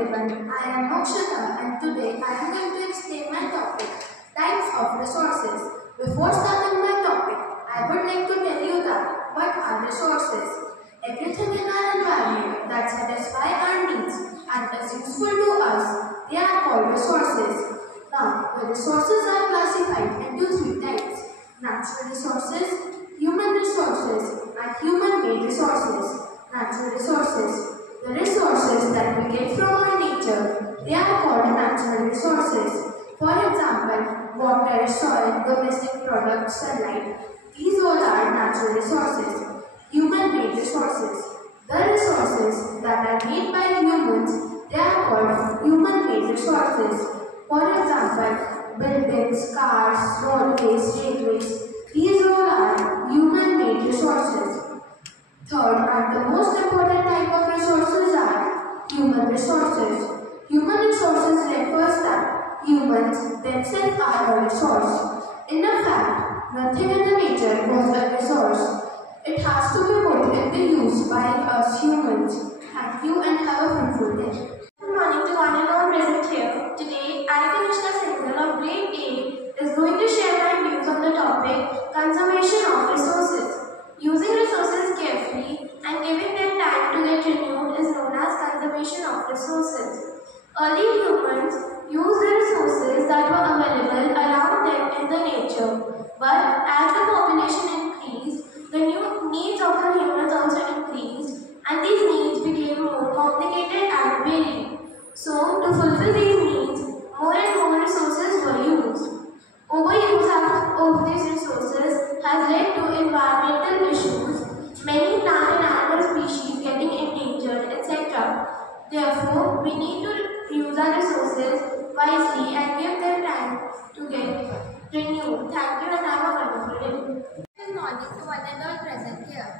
everyone, I am Mokshita and today I am going to explain my topic, types of resources. Before starting my topic, I would like to tell you that what are resources? Everything in our environment that satisfies our needs and is useful to us, they are called resources. Now, the resources are classified into three types: natural resources, human resources, and human-made resources. Natural resources. The resources that we get from our nature, they are called natural resources. For example, water, soil, domestic products, sunlight. These all are natural resources. Human-made resources. The resources that are made by humans, they are called human-made resources. For example, buildings, cars, roadways, railways. These all are human-made resources. Third and the most important type of resources are human resources. Human resources refers that humans themselves are a resource. In fact, nothing in the nature was a resource. It has to be put in the use by us humans. Thank you and have a fruitful day. Good morning to one and all present here. Today, I, Kanishka Singhal of Grade 8, is going to share my views on the topic Conservation of Resources. Using resources carefully and giving them time to get renewed is known as conservation of resources. Early humans used the resources that were available around them in the nature. But as the population increased, the new needs of the humans also increased, and these needs became more complicated and varied. So, to fulfill these needs, more and more resources were used. Overuse of these resources has led to environmental issues, many plant and animal species getting endangered, etc. Therefore, we need to use our resources wisely and give them time to get renewed. Thank you and have a wonderful day. Good morning to one and all present here.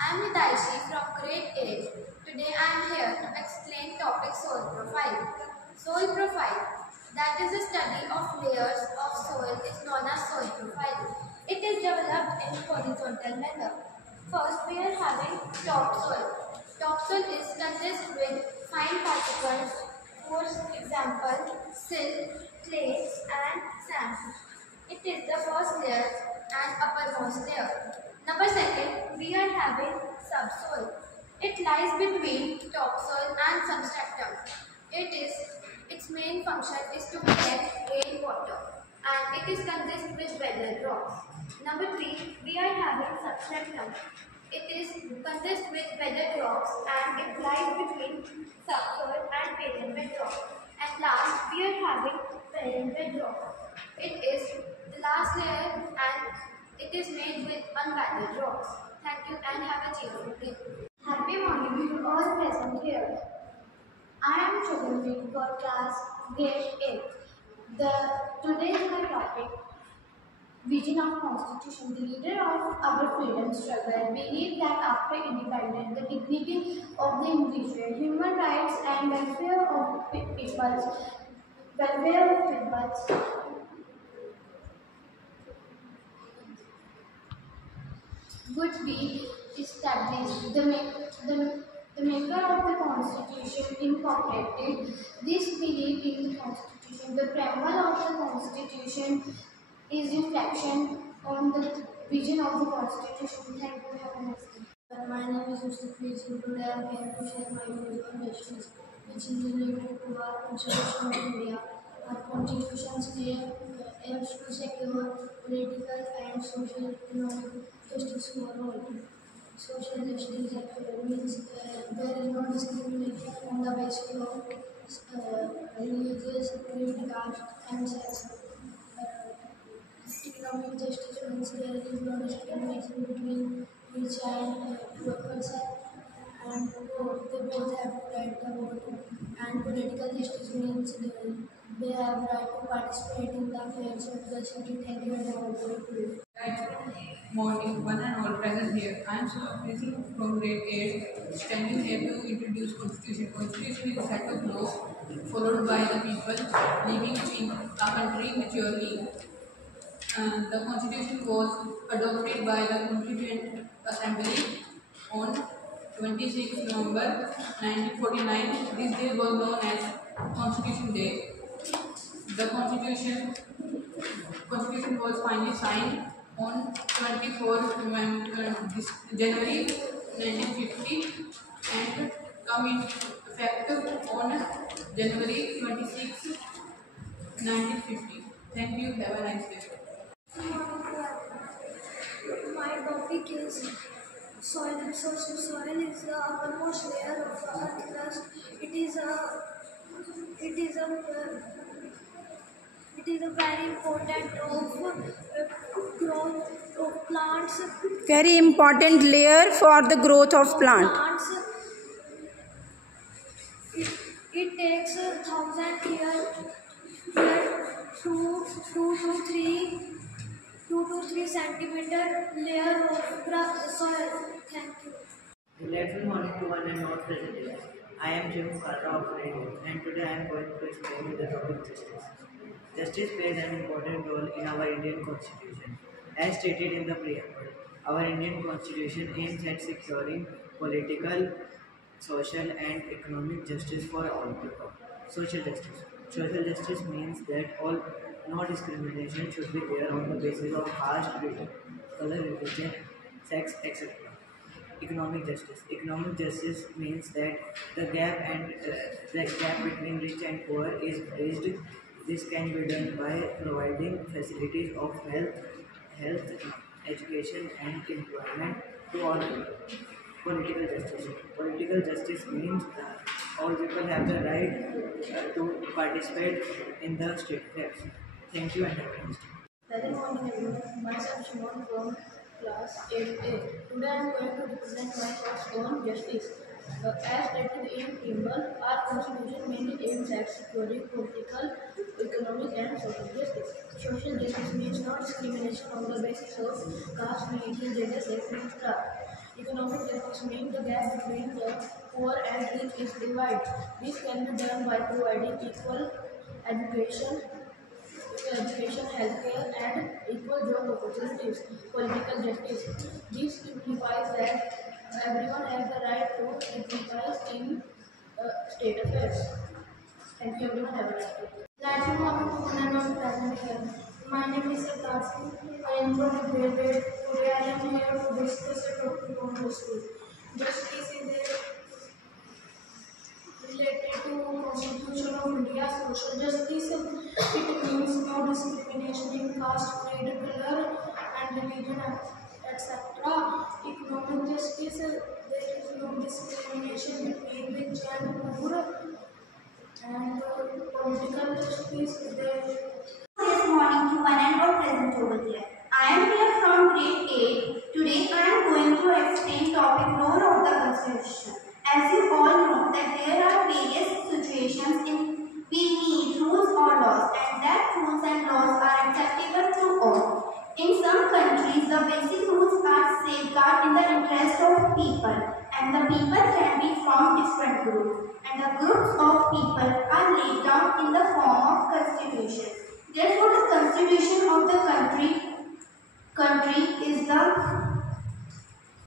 I am Hidayshi from grade 8. Today I am here to explain topic soil profile. Soil profile, that is the study of layers of soil, is known as soil profile. It is developed in horizontal manner. First we are having topsoil. Topsoil is consist with fine particles, for example silt, clay and sand. It is the first layer and uppermost layer. Number second, we are having subsoil. It lies between topsoil and substratum. Its main function is to collect rainwater and it is consist with weathered rocks. Number three, we are having substratum. It is consist with weathered rocks and it lies between subsoil and parent bedrock. And last, we are having parent bedrock. It is the last layer and it is made with unweathered rocks. Thank you and have a cheerful day. Happy morning to all present here. I am Shubhamjit for class grade 8. Today is my topic, Vision of Constitution. The leader of our freedom struggle believed that after independence, the dignity of the individual, human rights and welfare of peoples would be established. The maker of the Constitution incorporated this belief in the Constitution. The preamble of the Constitution is reflection on the vision of the Constitution. Thank you. Have a nice day. My name is Yusuf and today I am here to share my views on justice, which is related to our Constitution of India. Our Constitution aims to secure political and social economic justice for all. Social justice means there is no discrimination on the basis of religious, creed, caste, and sex. Economic justice means there is no discrimination between rich and poor person, and they both have right to vote. And political justice means they have right to participate in the affairs of the city. Thank you and have a wonderful day. Good morning, one and all present here. I am Sukhpreet from grade 8, standing here to introduce Constitution. Constitution is a set of laws followed by the people living in a country maturely. The Constitution was adopted by the Constituent Assembly on 26 November 1949. This day was known as Constitution Day. The Constitution was finally signed on 24 January 1950 and come into effect on January 26, 1950. Thank you. Have a nice day. My topic is soil resources. Soil is the uppermost layer of the earth crust. It is a very important of growth of plants. Very important layer for the growth of plant. It takes 1,000 years to 2 to 3 centimeter layer of soil. Thank you. Good morning to one and all present here. I am Jim Katra of Radio, and today I am going to explain the topic justice. Justice plays an important role in our Indian Constitution. As stated in the preamble, our Indian Constitution aims at securing political, social, and economic justice for all people. Social justice. Social justice means that no discrimination should be there on the basis of caste, color, religion, sex, etc. Economic justice. Economic justice means that the gap between rich and poor is bridged. This can be done by providing facilities of health, education, and employment to all people. Political justice. Political justice means that all people have the right to participate in the state affairs. Thank you and have a nice day. Very morning everyone, myself Shimon from class 8A. Today I am going to represent my thoughts on justice. As stated in preamble, our constitution mainly aims at securing political, economic and social justice. Social justice means no discrimination on the basis of caste, religion, gender, sex, etc. Economic justice means the gap between the poor and rich is divided. This can be done by providing equal education, healthcare, and equal job opportunities. Political justice. This implies that everyone has the right to participate in state affairs. Thank you everyone. Have a nice day. Good morning to one and all present here. My name is Sartaj. I am from the grade 8. Today I am here to discuss a topic on justice. Justice is related to Constitution of India. Social justice, it means no discrimination in caste, creed, color and religion, etc. Economic justice, there is no discrimination between rich and poor. And political justice, there. Good morning to one and all present over here. I am here from grade 8. Today I am going to explain topic role of the Constitution. As you all know that there are various situations in we need rules or laws, and that rules and laws are acceptable to all. In some countries, the basic rules are safeguarded in the interest of people, and the people can be from different groups, and the groups of people are laid down in the form of constitution. Therefore, the constitution of the country is the.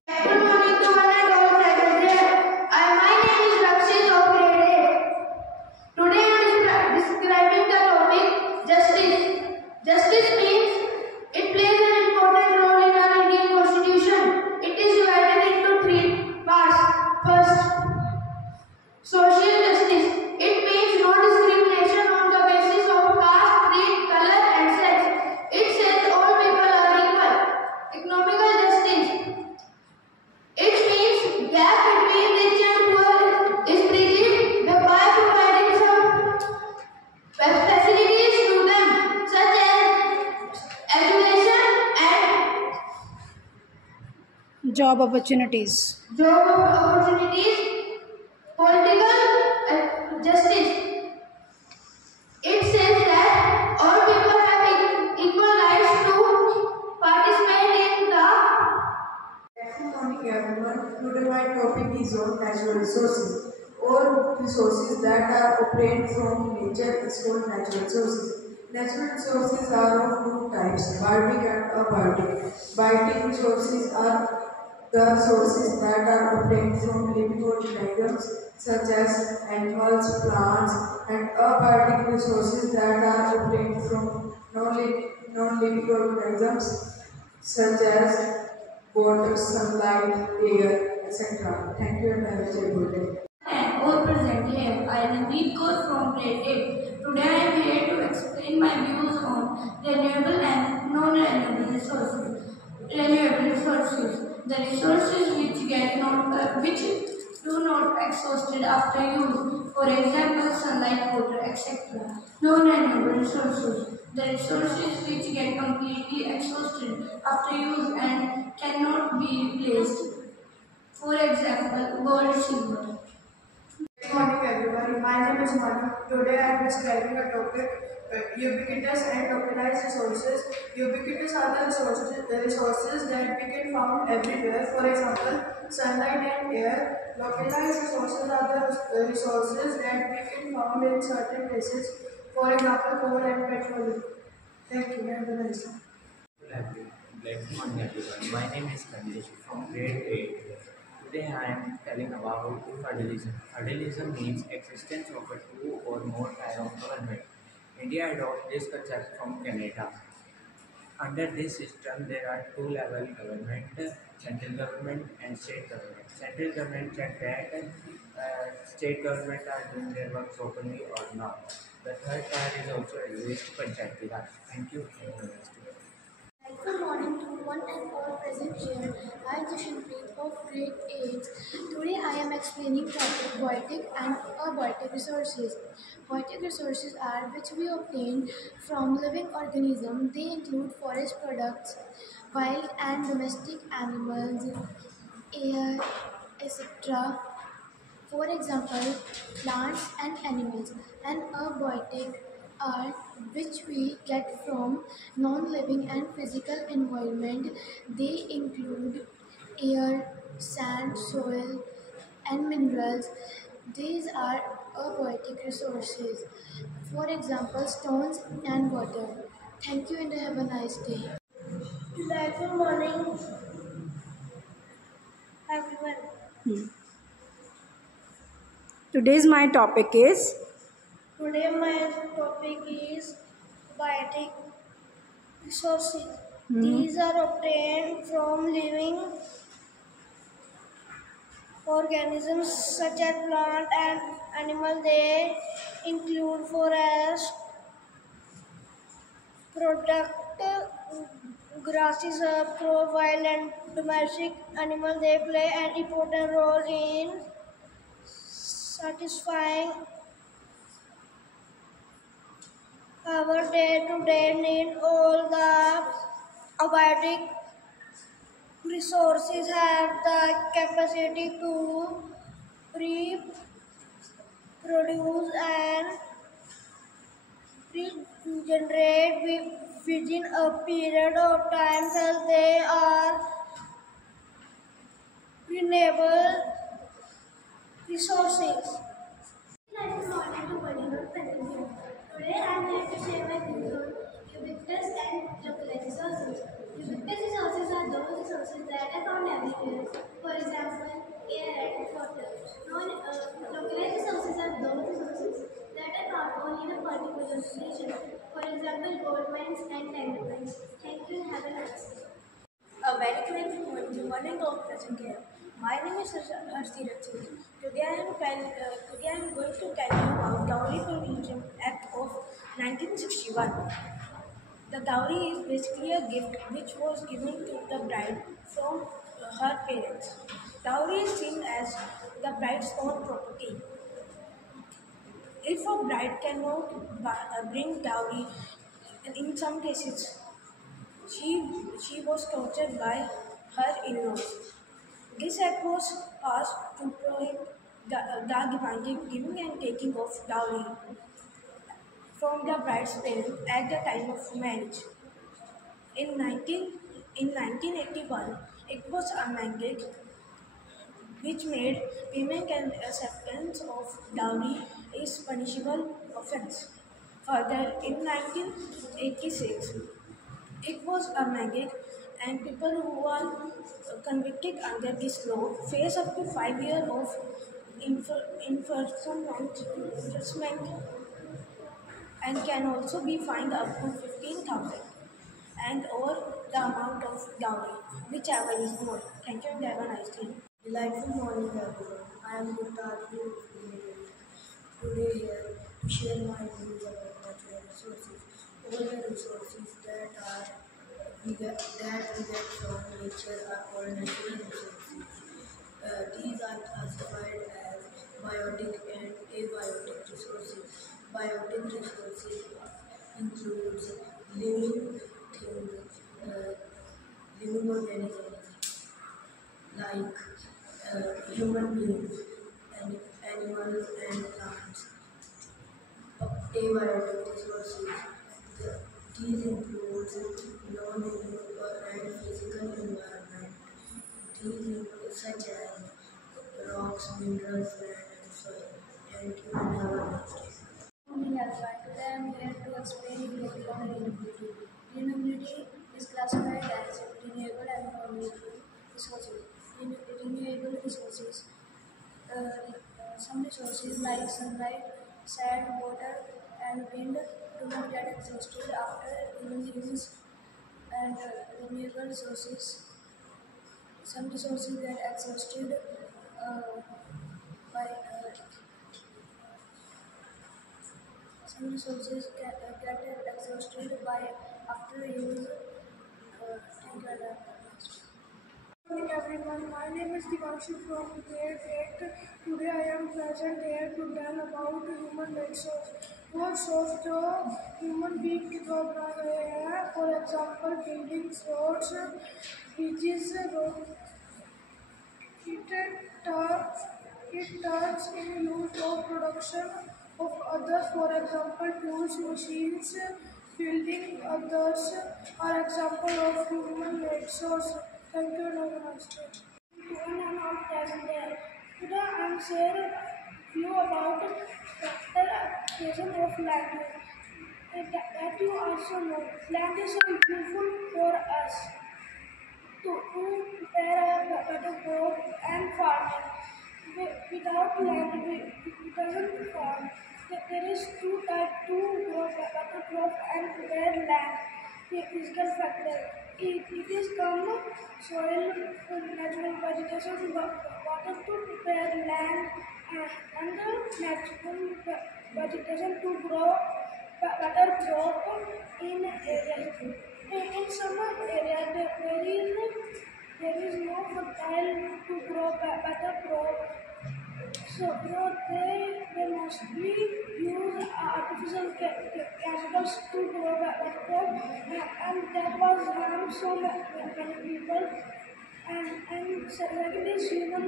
Good morning to one and all present here. My name is Rakshit of grade 8. Today I am describing the topic justice. Justice means it plays an important role in our Indian Constitution. It is divided into 3 parts. First, social justice. It means no discrimination on the basis of caste, creed, color and sex. It says all people are equal. Economical justice. It means gap between rich and poor is bridged by providing some facilities to them, such as education and Job opportunities. Political justice. It says that all people have equal rights to participate in the. Good morning everyone. Today my topic is on natural resources. All resources that are obtained from nature is called natural resources. Natural resources are of two types, biotic and abiotic. Biotic resources are the sources that are obtained from living organisms such as animals, plants, and abiotic resources that are obtained from non-living organisms such as water, sunlight, air, etc. Thank you and have a good day. And all present here. I am Navneet Kaur from grade 8. Today I am here to explain my views on renewable and non-renewable resources. Renewable resources. The resources which do not exhausted after use. For example, sunlight, water, etc. Non-renewable resources. The resources which get completely exhausted after use and cannot be replaced. For example, gold, silver. Good morning everyone, my name is Manu. Today I am describing a topic ubiquitous and localized resources. Ubiquitous are the resources that we can found everywhere, for example sunlight and air. Localized resources are the resources that we can found in certain places, for example coal and petroleum. Thank you, have a nice day. Good morning everyone. My name is Kandish from grade 8. Today I am telling about federalism. Federalism means existence of a two or more type of government. India adopted this concept from Canada. Under this system, there are two level government, central government and state government. Central government check that state government are doing their work properly or not. The third part is also exist Panchayati Raj. Thank you. Have a nice day. Good morning to one and all present here. I am Jashanpreet of grade 8. Today I am explaining topic biotic and abiotic resources. Biotic resources are which we obtain from living organisms. They include forest products, wild and domestic animals, air, etc. For example, plants and animals. And abiotic are which we get from non-living and physical environment. They include air, sand, soil, and minerals. These are abiotic resources. For example, stones and water. Thank you and have a nice day. Good morning, everyone. Today's my topic is Today my topic is biotic resources. These are obtained from living organisms such as plant and animal. They include forest product, grasses, crop, wild and domestic animal. They play an important role in satisfying our day-to-day need. All the abiotic resources have the capacity to reproduce and regenerate within a period of time, as they are renewable resources. Good morning to one and all present here. Today I am here to share my views on ubiquitous and localized resources. Ubiquitous resources are those resources that are found everywhere. For example, air and water. Localized resources are those resources that are found only in a particular location. For example, gold mines and diamond mines. Thank you and have a nice day. A very kind good morning to one and all present here. My name is Harsi Rathi. Today I am going to tell you about Dowry Prohibition Act of 1961. The dowry is basically a gift which was given to the bride from her parents. Dowry is seen as the bride's own property. If a bride cannot bring dowry, in some cases she was tortured by her in-laws. This act was passed to prohibit the giving and taking of dowry from the bride's parents at the time of marriage. In 1981, it was amended which made payment and acceptance of dowry is punishable offence. Further, in 1986, it was amended and people who are convicted under this law face up to 5 years of imprisonment and can also be fined up to 15,000 and or the amount of dowry, whichever is more. Thank you and have a nice day. Delightful morning, everyone. I am Gupta today here to share my views about natural resources. All the resources we get from nature are called natural resources. These are classified as biotic and abiotic resources. Biotic resources includes living things, living organisms like human beings, and animals and plants. Abiotic resources. These include non-living and physical environment. These include such as rocks, minerals, land, and soil. Thank you and have a nice day. Morning, Alpha. Today I am here to explain the topic on renewability. Renewability is classified as renewable and non-renewable resources. Renewable resources. Some resources like sunlight, sand, water, and wind do not get exhausted after human use, and renewable resources. Some resources get exhausted by some resources get exhausted by after use. Thank you. Good morning everyone, my name is Divanshu from grade 8. Today I am present here to tell about human made source. वो source जो human being के द्वारा बनाए गए हैं, for example buildings, roads, bridges, it turns in use of production of others, for example tools, machines, building others are example of human made source. Thank you and have a nice day. Everyone and all present there. Today I am sharing you about the application of land use. That you also know, land is so useful for us to prepare a better crop and farming. Without land, it doesn't farm. There is two types to grow better crop and prepare land. The physical factor. It is come soil, natural vegetation, water to prepare land, and the natural vegetation to grow better crop in areas. In some area there is no fertile to grow better crop. So they mostly use artificial chemicals to grow better crop, and that was harm so many people. And second is human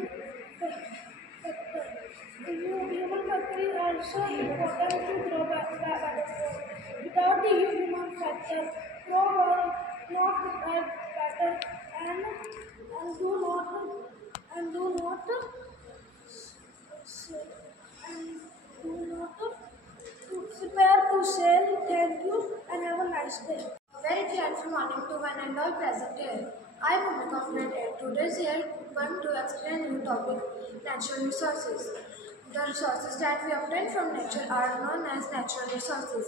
factor. Human factor is also important to grow better crop. Without the human factor, crop will not grow better and do not and do not prepare to sell. Thank you and have a nice day. Very delightful morning to one and all present here. I am Bhumika of grade 8. Today here going to explain new topic, natural resources. The resources that we obtain from nature are known as natural resources.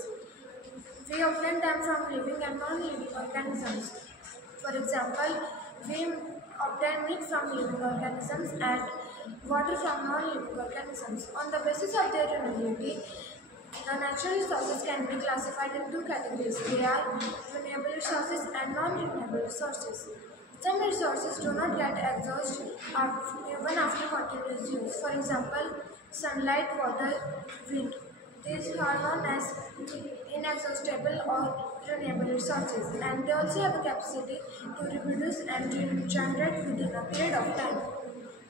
We obtain them from living and non-living organisms. For example, we obtain meat from living organisms and water from non-living organisms. On the basis of their renewability, the natural resources can be classified in two categories. They are renewable resources and non-renewable resources. Some resources do not get exhausted even after continuous use. For example, sunlight, water, wind. These are known as inexhaustible or renewable resources, and they also have a capacity to reproduce and regenerate within a period of time.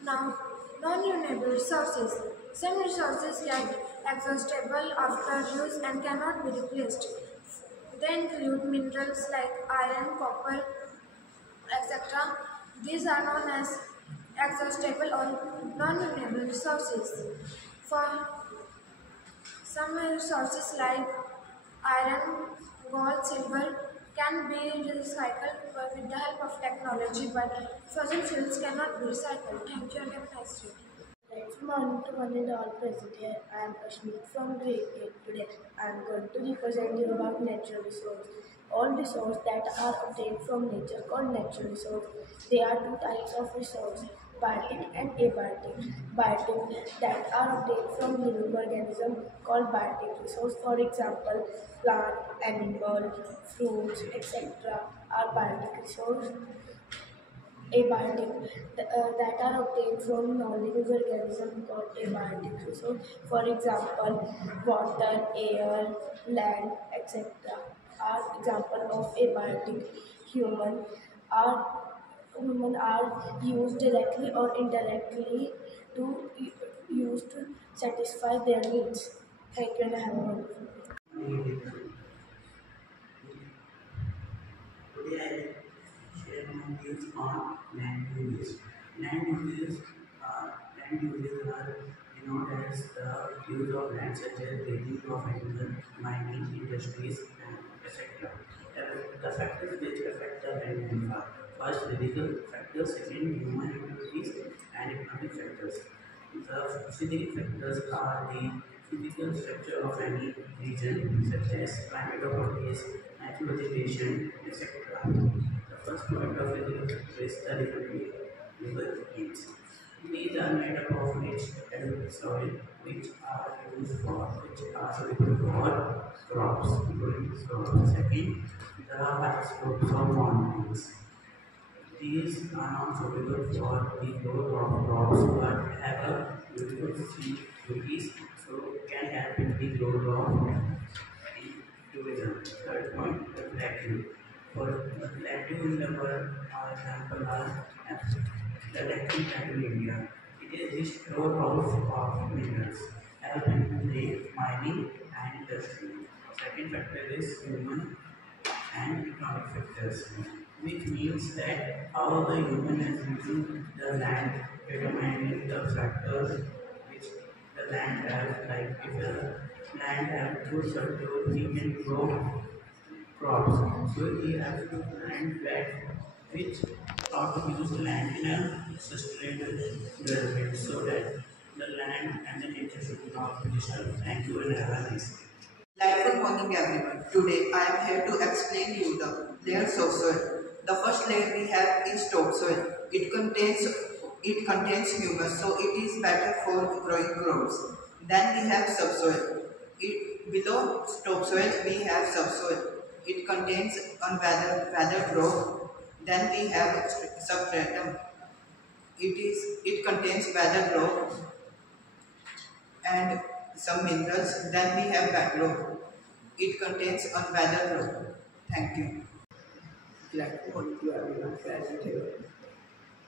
Now, non-renewable resources. Some resources get exhaustible after use and cannot be replaced. They include minerals like iron, copper, etc. These are known as exhaustible or non-renewable resources. For some resources like iron, gold, silver, can be recycled with the help of technology, but fossil fuels cannot be recycled. Thank you and have a nice day. Good morning to one and all present here. I am Ashmeet from grade 8. Today I am going to represent you about natural resources. All resources that are obtained from nature called natural resources. There are two types of resources, biotic and abiotic. Biotic that are obtained from living organisms called biotic resource. For example, plant, animal, fruits, etc. are biotic resources. Abiotic that are obtained from non-living organisms called abiotic resource. For example, water, air, land, etc. are example of abiotic. Human are human are used directly or indirectly to use to satisfy their needs. Thank you and have a wonderful day. Today I share my views on land uses. Land uses are denoted as the use of land such as grazing of animals, mining, industries, and etc. The factors which affect the land use are first physical factors, second human activities, and economic factors. The physical factors are the physical structure of any region, such as climate of a place, natural vegetation, etc. The first point of physical factor is the river plains. These are made up of rich edible soil, which are suitable for crops, growing crops. Second, the high slopes of mountains. These are not suitable for the growth of crops but have a beautiful sea beauties, so can help in the growth of tourism. Third point, the plateau. For the plateau in the world, for example, are the Deccan Plateau in India. It is the storehouse of minerals, helping the mining and industry. Second factor is human and economic factors, which means that how the human is using the land, determining the factors which the land has. Like if the land has good soil, we can grow crops. So we have to plan that which how to use the land in a sustainable development so that the land and the nature should not be disturbed. Thank you and have a nice day. Good morning everyone. Today I am here to explain you the layers of soil. The first layer we have is topsoil. It contains humus, so it is better for growing crops. Then we have subsoil. Below topsoil we have subsoil. It contains weathered rock. Then we have substratum. It contains weathered rock and some minerals. Then we have bedrock. It contains unweathered rock. Thank you. Good morning to everyone present here.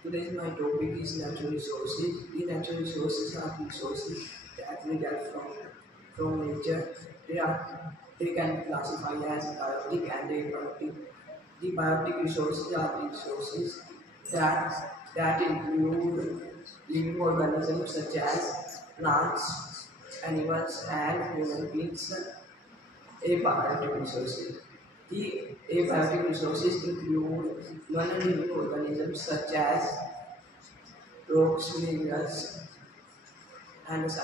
Today's my topic is natural resources. The natural resources are resources that we get from nature. They can be classified as biotic and abiotic. The biotic resources are the resources that include living organisms such as plants, animals, and human beings. Abiotic resources. The abiotic resources include non-living organisms such as rocks, minerals, and etc.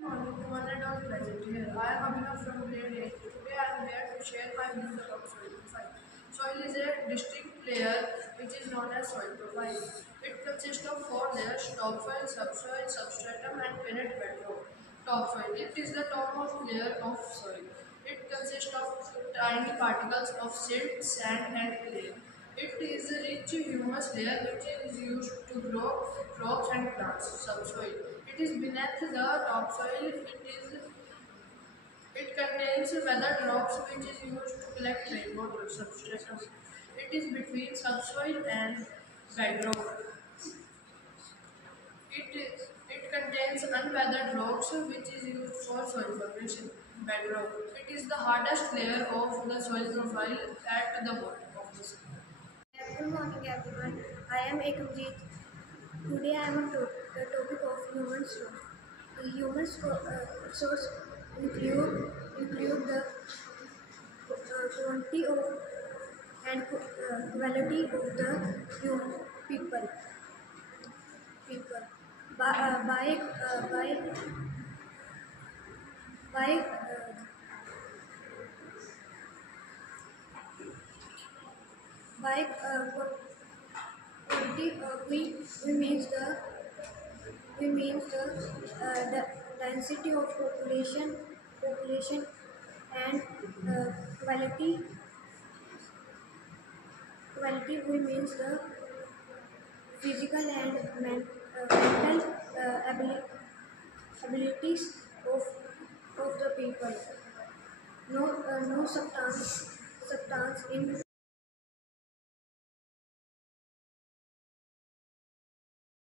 Good morning to one and all present here. I am Abhinav from grade 8. Today I am here to share my views about soil profile. Soil is a distinct layer which is known as soil profile. It consists of 4 layers: topsoil, subsoil, substratum, and penetrate bedrock. Topsoil. It is the topmost layer of soil. It consists of tiny particles of silt, sand, and clay. It is a rich humus layer which is used to grow crops and plants. Subsoil. It is beneath the topsoil. It contains weathered rocks which is used to collect rainwater. Substratum. It is between subsoil and bedrock. It contains unweathered rocks which is used for soil formation. Bedrock. It is the hardest layer of the soil profile at the bottom of the soil. Good morning everyone. I am Ekamjeet. Today I am on the topic of human source. The human source include the quantity of and quality of the human people. By, uh, by, uh, by, by, uh, by quantity we means the density of population and quality we means the physical and mental abilities of the people. No substance in